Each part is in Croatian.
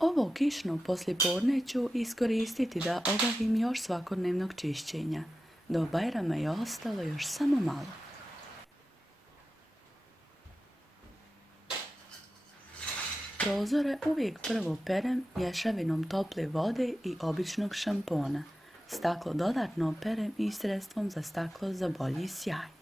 Ovo kišno poslijepodne ću iskoristiti da obavim još svakodnevnog čišćenja. Do Bajrama je ostalo još samo malo. Prozore uvijek prvo perem mješavinom tople vode i običnog šampona. Staklo dodatno perem i sredstvom za staklo za bolji sjaj.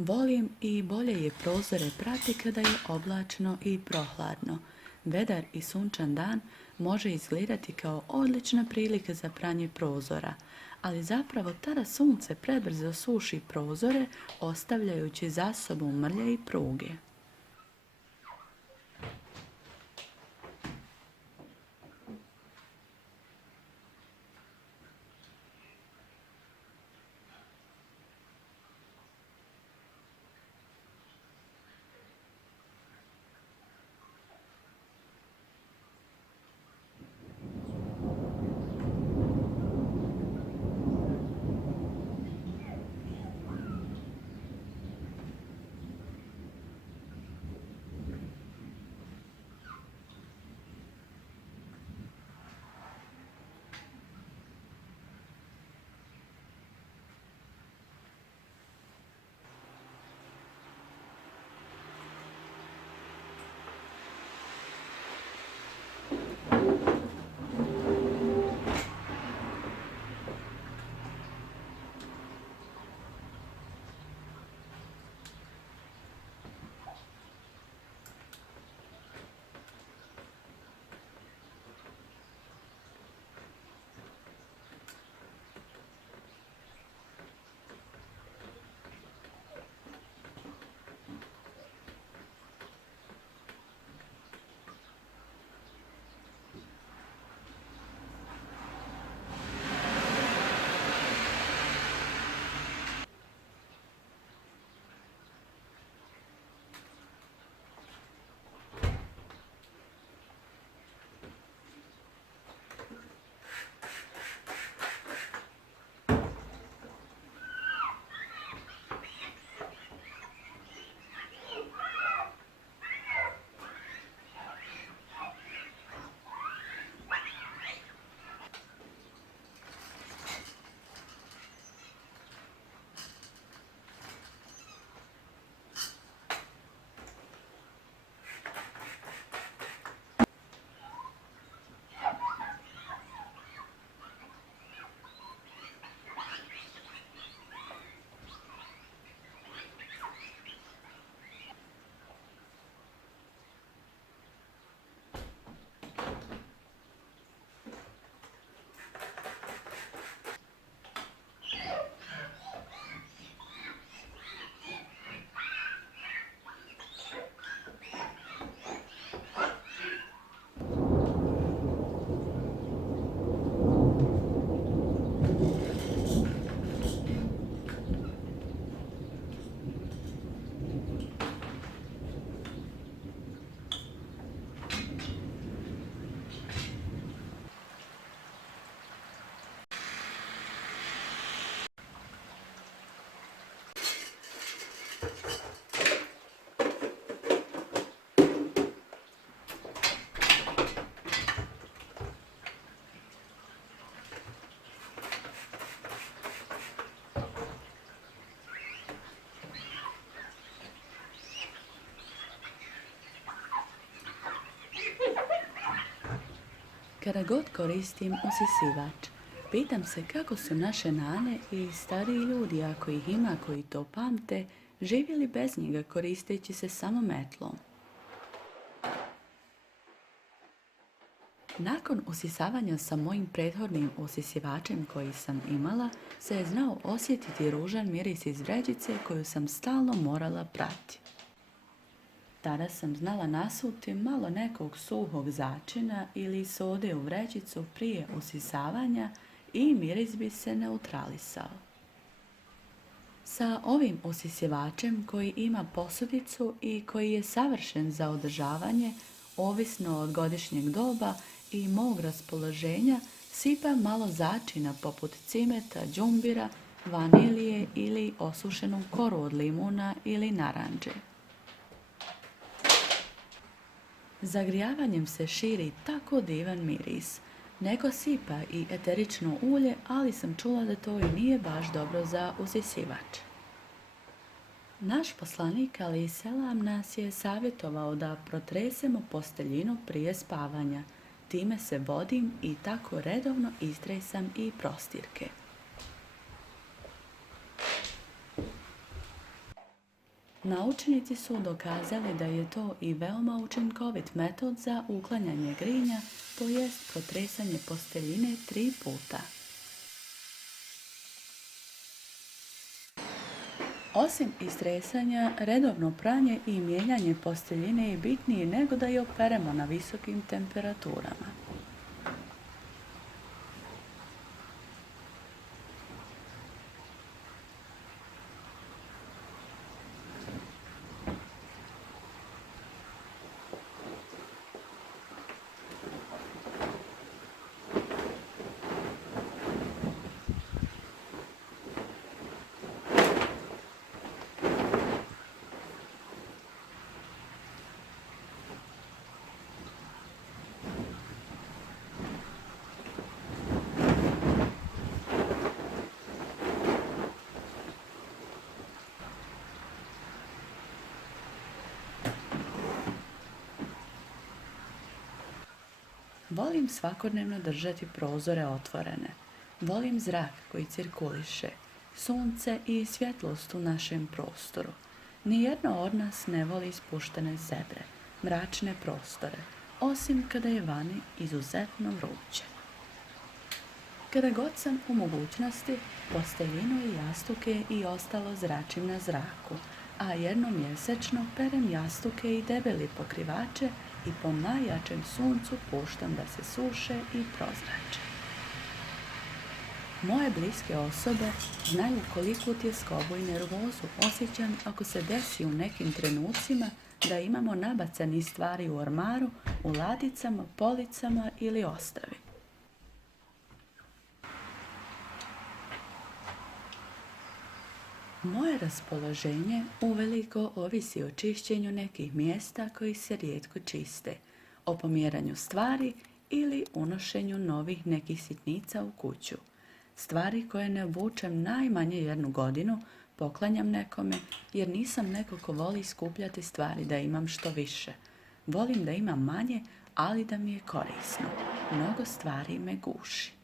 Volim i bolje je prozore prati kada je oblačno i prohladno. Vedar i sunčan dan može izgledati kao odlična prilika za pranje prozora, ali zapravo tada sunce prebrzo suši prozore, ostavljajući za sobom mrlje i pruge. Kada god koristim usisivač, pitam se kako su naše nane i stariji ljudi, ako ih ima koji to pamte, živjeli bez njega koristeći se samo metlom. Nakon usisavanja sa mojim prethodnim usisivačem koji sam imala, se je znao osjetiti ružan miris iz vrećice koju sam stalno morala prati. Tada sam znala nasuti malo nekog suhog začina ili sode u vrećicu prije usisavanja i miris bi se neutralisao. Sa ovim usisivačem koji ima posudicu i koji je savršen za održavanje, ovisno od godišnjeg doba i mog raspoloženja, sipam malo začina poput cimeta, đumbira, vanilije ili osušenu koru od limuna ili naranđe. Zagrijavanjem se širi tako divan miris. Neko sipa i eterično ulje, ali sam čula da to i nije baš dobro za usisivač. Naš poslanik alejhi selam nas je savjetovao da protresemo posteljinu prije spavanja. Time se vodim i tako redovno istresam i prostirke. Naučnici su dokazali da je to i veoma učinkovit metod za uklanjanje grinja, to jest protresanje posteljine 3 puta. Osim istresanja, redovno pranje i mijenjanje posteljine je bitnije nego da je operemo na visokim temperaturama. Volim svakodnevno držati prozore otvorene. Volim zrak koji cirkuliše, sunce i svjetlost u našem prostoru. Nijedno od nas ne voli spuštene zebre, mračne prostore, osim kada je vani izuzetno vruće. Kada god sam u mogućnosti, posteljinu i jastuke i ostalo zračim na zraku, a jednom mjesečno perem jastuke i debeli pokrivače i po najjačem suncu puštam da se suše i prozrače. Moje bliske osobe znaju koliku tjeskobu i nervozu osjećam ako se desi u nekim trenucima da imamo nabacani stvari u ormaru, u ladicama, policama ili ostavi. Moje raspoloženje uveliko ovisi o čišćenju nekih mjesta koji se rijetko čiste, o pomjeranju stvari ili unošenju novih nekih sitnica u kuću. Stvari koje ne obučem najmanje 1 godinu poklanjam nekome jer nisam neko ko voli skupljati stvari da imam što više. Volim da imam manje, ali da mi je korisno. Mnogo stvari me guši.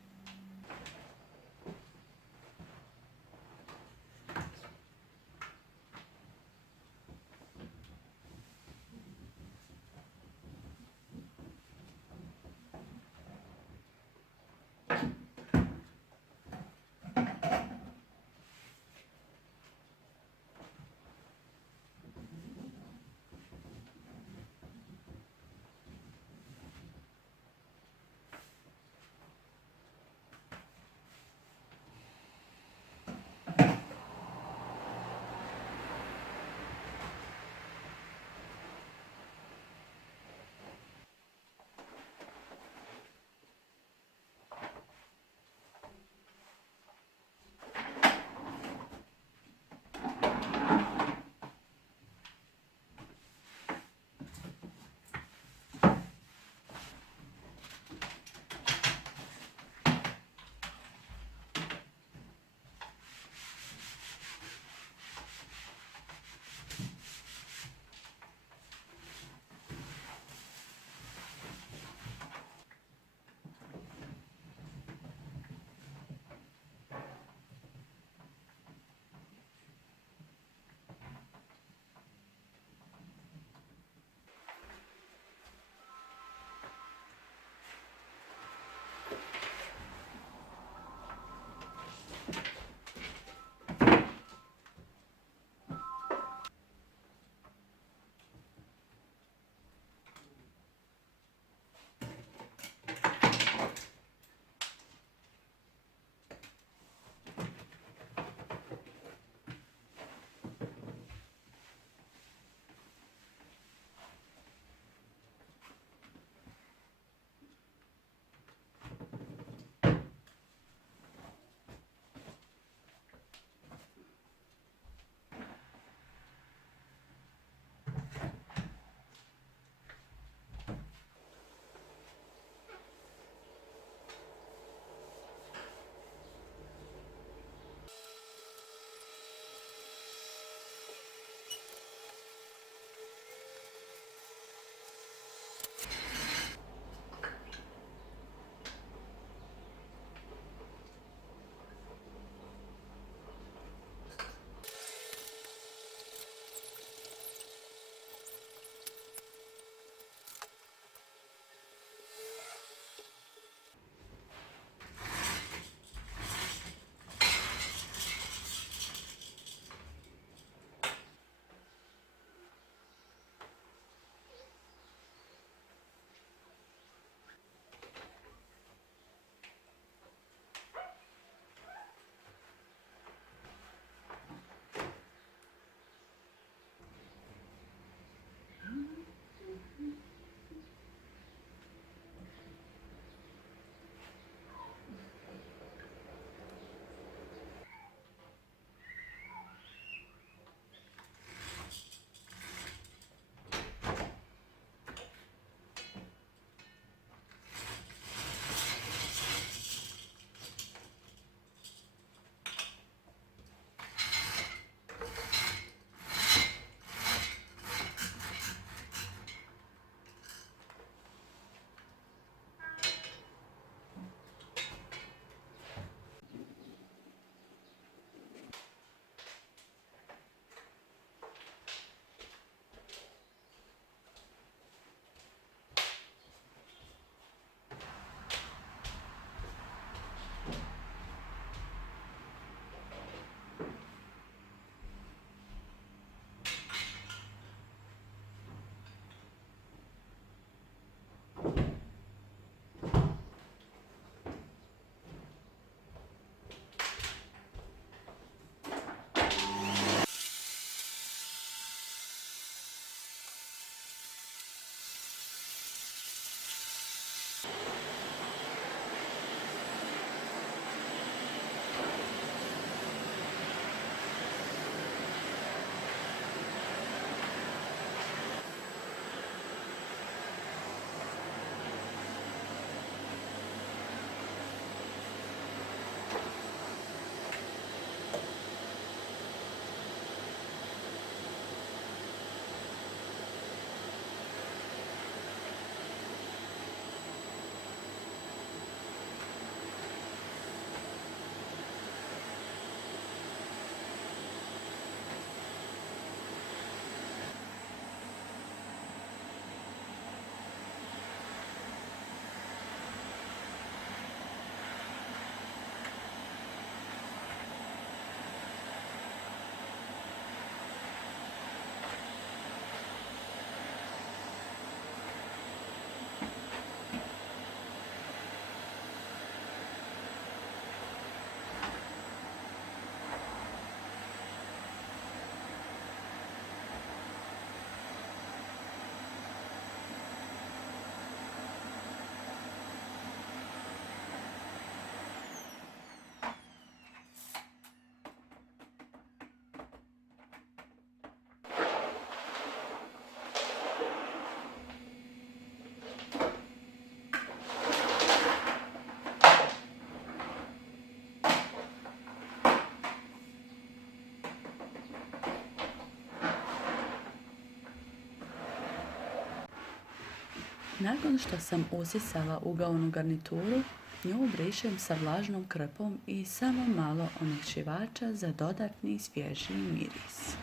Nakon što sam usisala ugaonu garnituru, nju brišem sa vlažnom krpom i samo malo omekšivača za dodatni svježiji miris.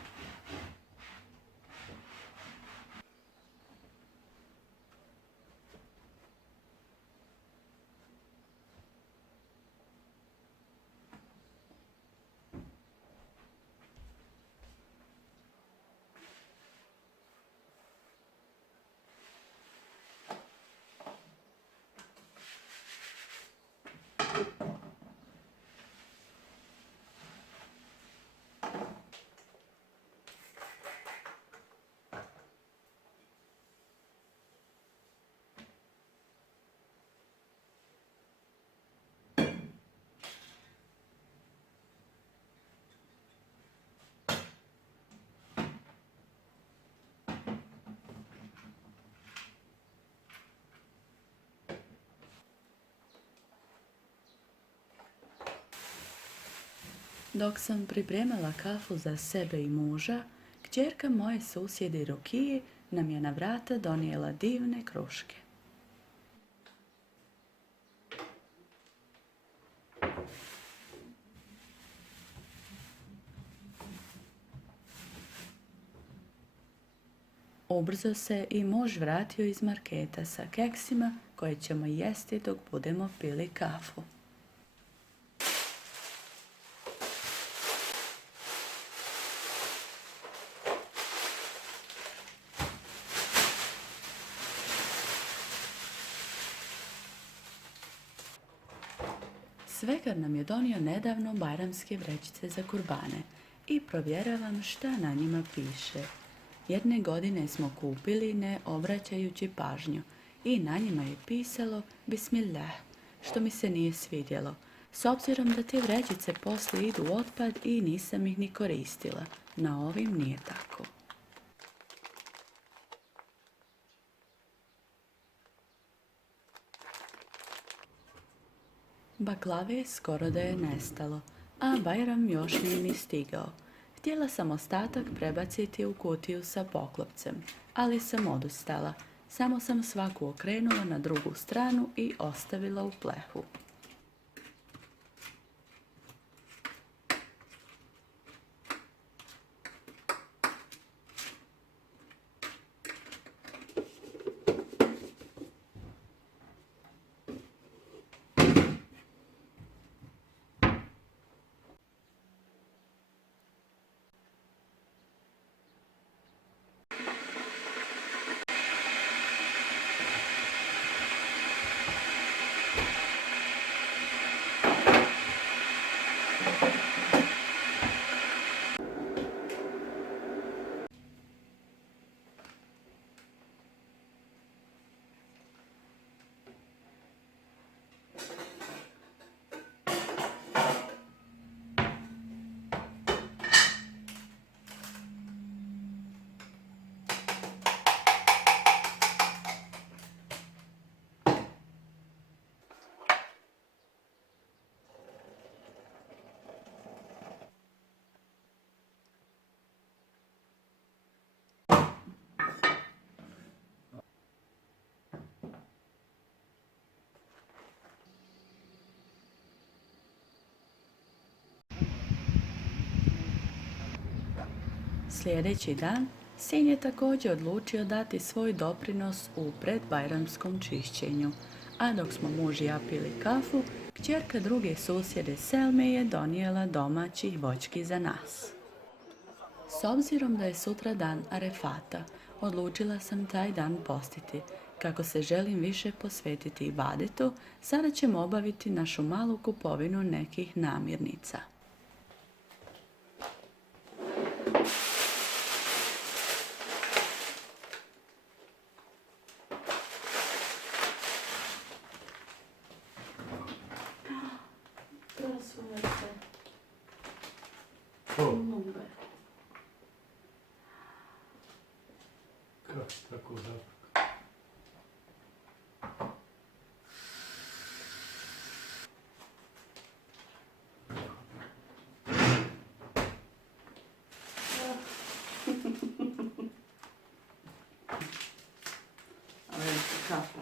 Dok sam pripremala kafu za sebe i muža, kćerka moje susjede Rukije nam je na vrata donijela divne kruške. Ubrzo se i muž vratio iz marketa sa keksima koje ćemo jesti dok budemo pili kafu. Svekar nam je donio nedavno bajramske vrećice za kurbane i provjeravam šta na njima piše. Jedne godine smo kupili ne obraćajući pažnju i na njima je pisalo Bismillah, što mi se nije svidjelo, s obzirom da te vrećice poslije idu u otpad i nisam ih ni koristila. Na ovim nije tako. Baklave skoro da je nestalo, a Bajram još nije ni stigao. Htjela sam ostatak prebaciti u kutiju sa poklopcem, ali sam odustala. Samo sam svaku okrenula na drugu stranu i ostavila u plehu. Sljedeći dan, sin je također odlučio dati svoj doprinos u predbajramskom čišćenju, a dok smo muž i ja pili kafu, kćerka druge susjede Selme je donijela domaćih voćki za nas. S obzirom da je sutra dan Arefata, odlučila sam taj dan postiti. Kako se želim više posvetiti ibadetu, sada ćemo obaviti našu malu kupovinu nekih namirnica. Kako si tako zapak? Ovo je kafu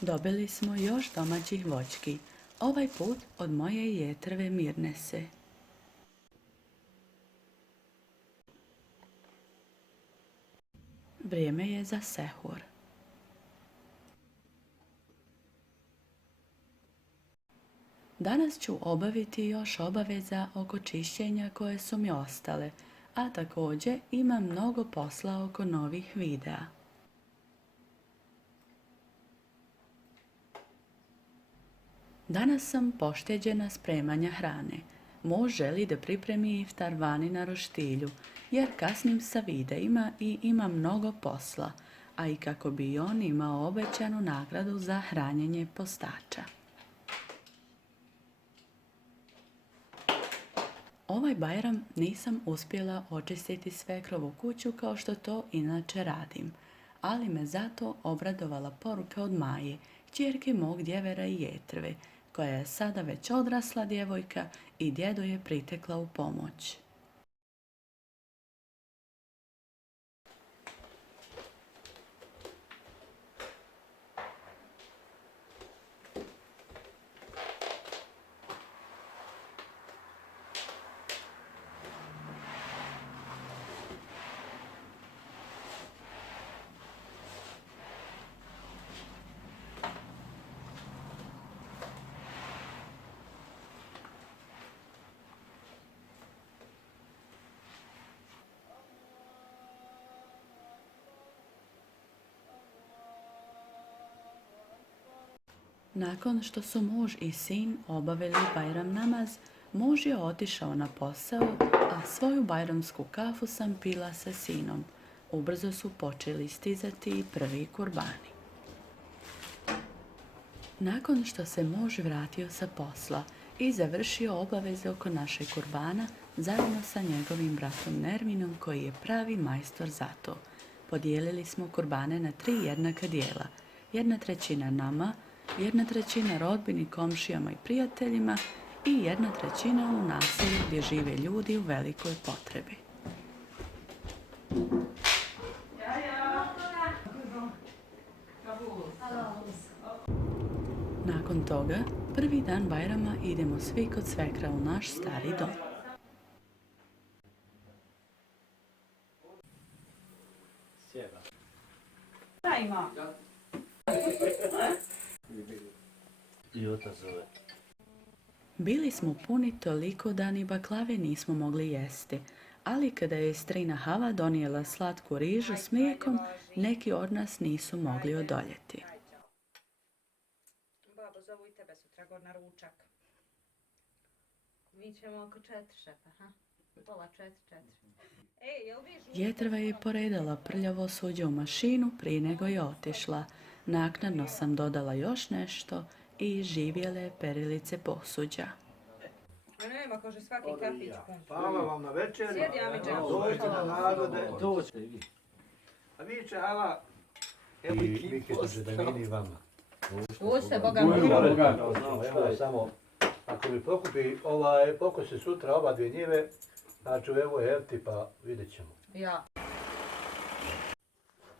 Dobili smo još domaćih voćki, ovaj put od moje jetrve Mirnese. Vrijeme je za sehur. Danas ću obaviti još obaveza oko čišćenja koje su mi ostale, a također imam mnogo posla oko novih videa. Danas sam pošteđena spremanja hrane. Muž želi da pripremi iftar vani na roštilju, jer kasnim sa videima i ima mnogo posla, a i kako bi i on imao obećanu nagradu za hranjenje postača. Ovaj Bajram nisam uspjela očistiti svekrovu kuću kao što to inače radim, ali me zato obradovala poruka od Maje, kćerke mog djevera i jetrve, koja je sada već odrasla djevojka i djedo je pritekla u pomoć. Nakon što su muž i sin obavili Bajram namaz, muž je otišao na posao, a svoju bajramsku kafu sam pila sa sinom. Ubrzo su počeli stizati i prvi kurbani. Nakon što se muž vratio sa posla i završio obaveze oko našeg kurbana, zajedno sa njegovim bratom Nerminom, koji je pravi majstor za to, podijelili smo kurbane na 3 jednaka dijela. 1/3 nama, 1/3 rodbini, komšijama i prijateljima i 1/3 u naselju gdje žive ljudi u velikoj potrebi. Nakon toga, prvi dan Bajrama idemo svi kod svekra u naš stari dom. Bili smo puni toliko da ni baklave nismo mogli jesti, ali kada je strina Hava donijela slatku rižu s mlijekom, neki od nas nisu mogli odoljeti. Babo, zovu i tebe sutra gor na ručak. Mi ćemo oko 4 šefa, ha? Pola 4. Ej, jel vi žurite? Jetrva je poredala prljavo suđe u mašinu prije nego je otišla. Naknadno sam dodala još nešto i živjele perilice posuđa. A nema, kaže, svaki kafić pun. Hvala vam na večer. Sjedi, Amidžan. Dođite na narode. Dođite i vi. A vi će, Hava, evo I i Miki Dođedemini i vama. Uđite, Boga Bujno, mi. Boga. Evo samo, ako mi pokupi, pokosi sutra oba dvije njive, znači evo je Erti, pa vidjet ćemo. Ja.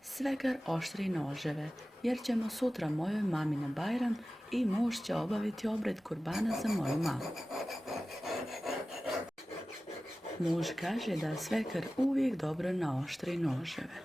Svekar oštri noževe, jer ćemo sutra mojoj mami na Bajram i muž će obaviti obred kurbana za moju mamu. Muž kaže da svekar uvijek dobro naoštri noževe.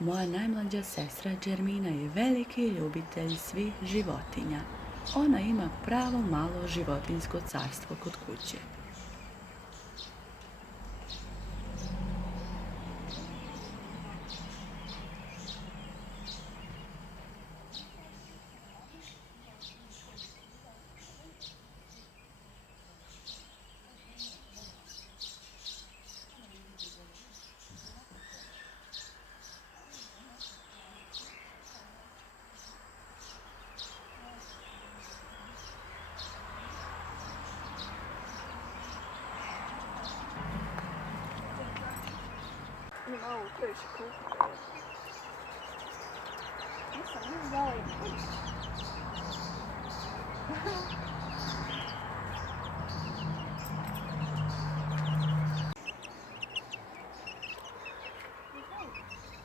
Moja najmlađa sestra Džermina je veliki ljubitelj svih životinja. Ona ima pravo malo životinjsko carstvo kod kuće. Ima ovu previše kupu. Nisam ne znala i kuću.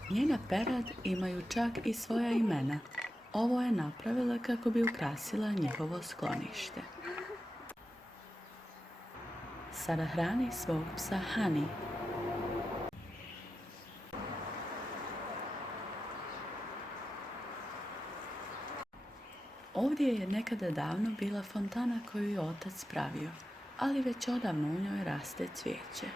Njena perad imaju čak i svoja imena. Ovo je napravila kako bi ukrasila njihovo sklonište. Sada hrani svog psa Honey. Ovdje je nekada davno bila fontana koju je otac pravio, ali već odavno u njoj raste cvijeće.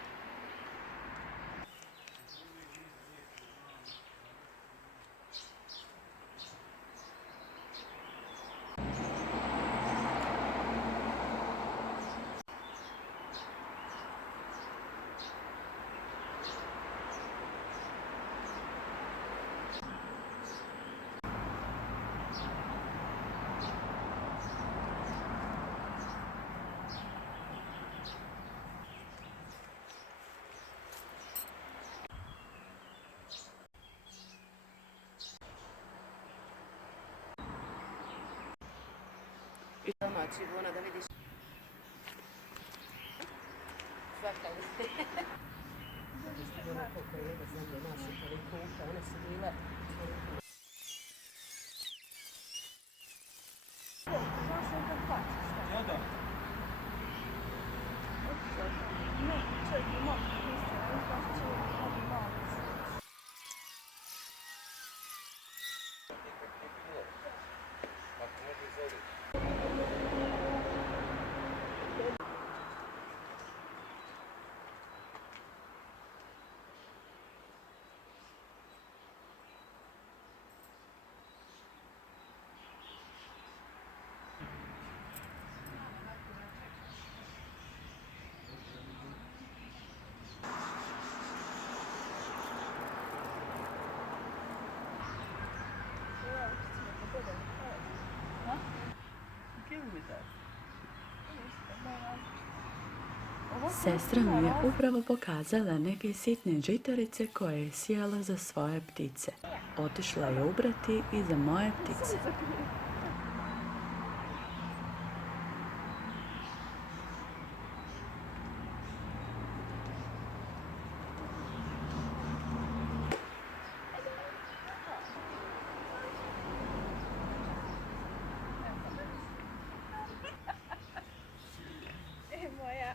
Domaći vona da vidiš. Svaka li. Zašto ono koliko je jedna zemlja naše toliko uka, one su bile. Sestra mi je upravo pokazala neke sitne žitarice koje je sijala za svoje ptice. Otišla je ubrati i za moje ptice. Moja.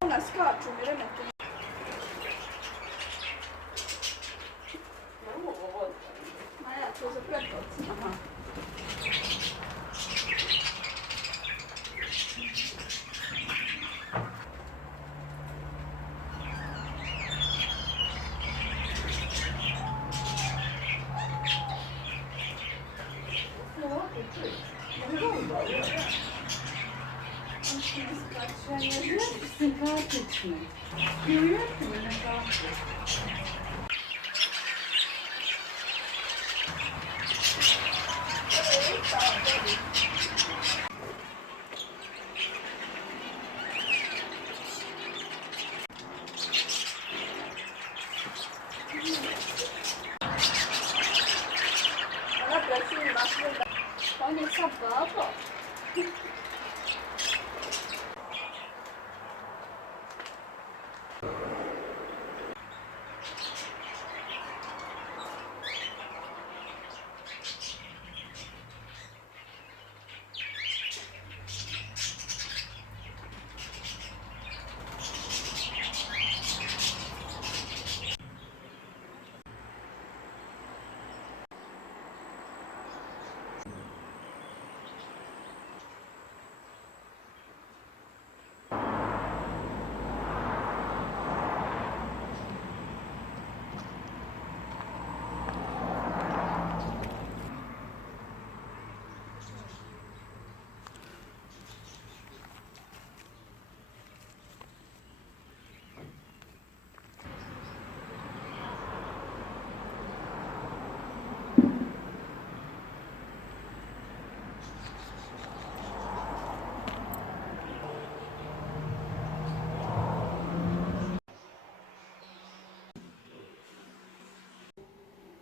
Ona skaču mi remete. Ma ja, to za pretpoci. Aha. Simpatične. I ujeti me nekako. Ona predsjednima sve da... On je sad babo.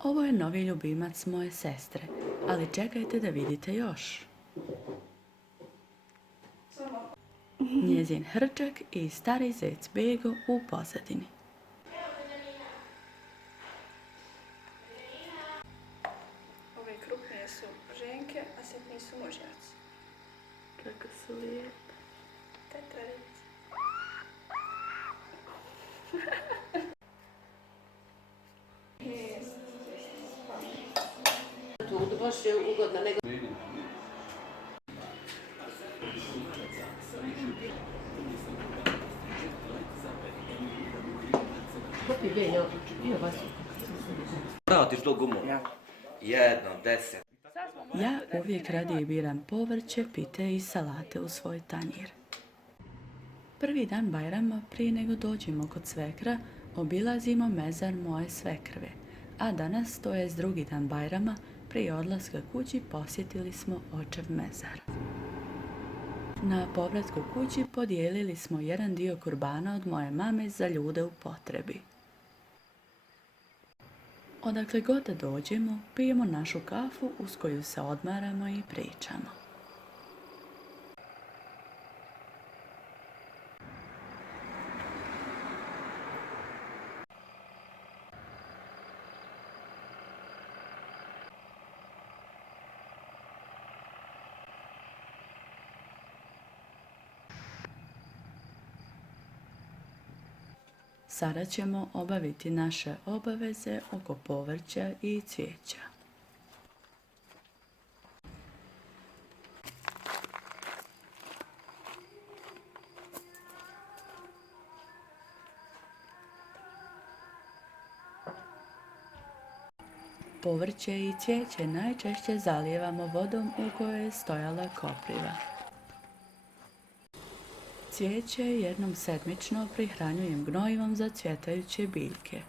Ovo je novi ljubimac moje sestre, ali čekajte da vidite još. Njezin hrčak i stari zec Bego u pozadini. Ove krupnije su ženke, a sitniji su mužjaci. Kako su lijepe. Tetrarice. Tu baš je ugodna nego... Kopi Benjo, bio vas. Dao što gumu? Jedno, 10. Ja uvijek radije biram povrće, pite i salate u svoj tanjir. Prvi dan Bajrama, prije nego dođemo kod svekra, obilazimo mezar moje svekrve, a danas, to jest drugi dan Bajrama, prije odlaska kući posjetili smo očev mezar. Na povratku kući podijelili smo jedan dio kurbana od moje mame za ljude u potrebi. Odakle god da dođemo, pijemo našu kafu uz koju se odmaramo i pričamo. Sada ćemo obaviti naše obaveze oko povrća i cvijeća. Povrće i cvijeće najčešće zalijevamo vodom u kojoj je stojala kopriva. Cvijeće jednom sedmično prihranjujem gnojivom za cvjetajuće biljke.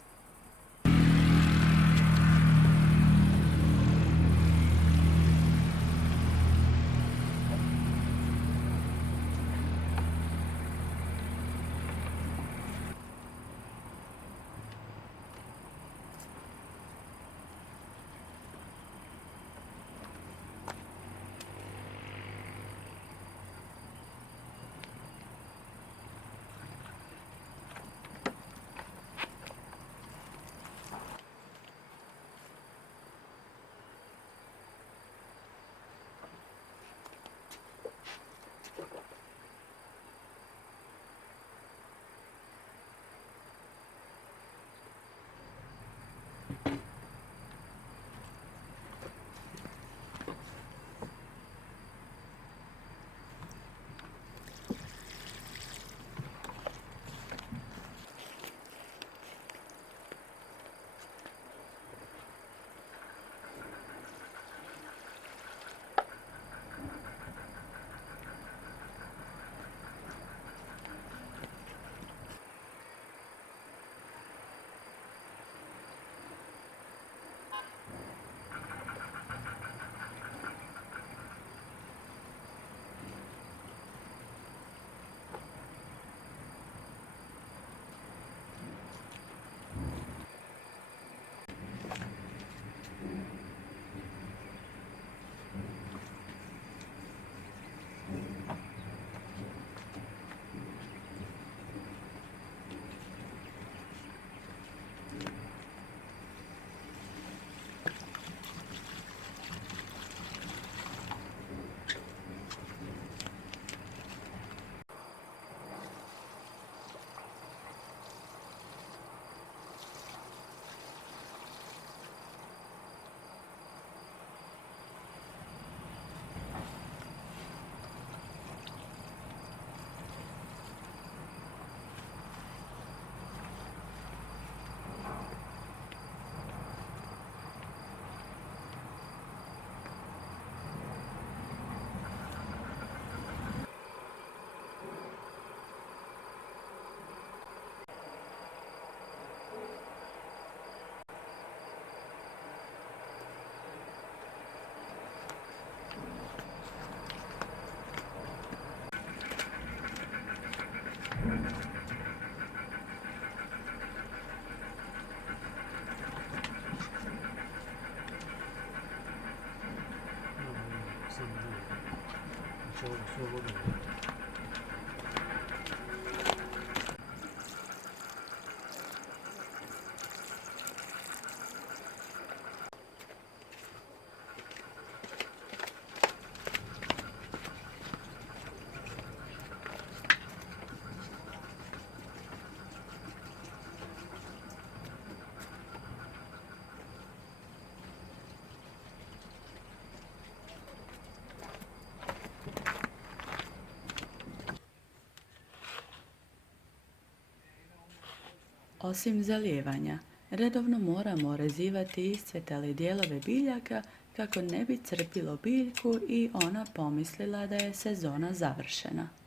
Osim zalijevanja, redovno moramo rezivati iscvetale dijelove biljaka kako ne bi crpilo biljku i ona pomislila da je sezona završena.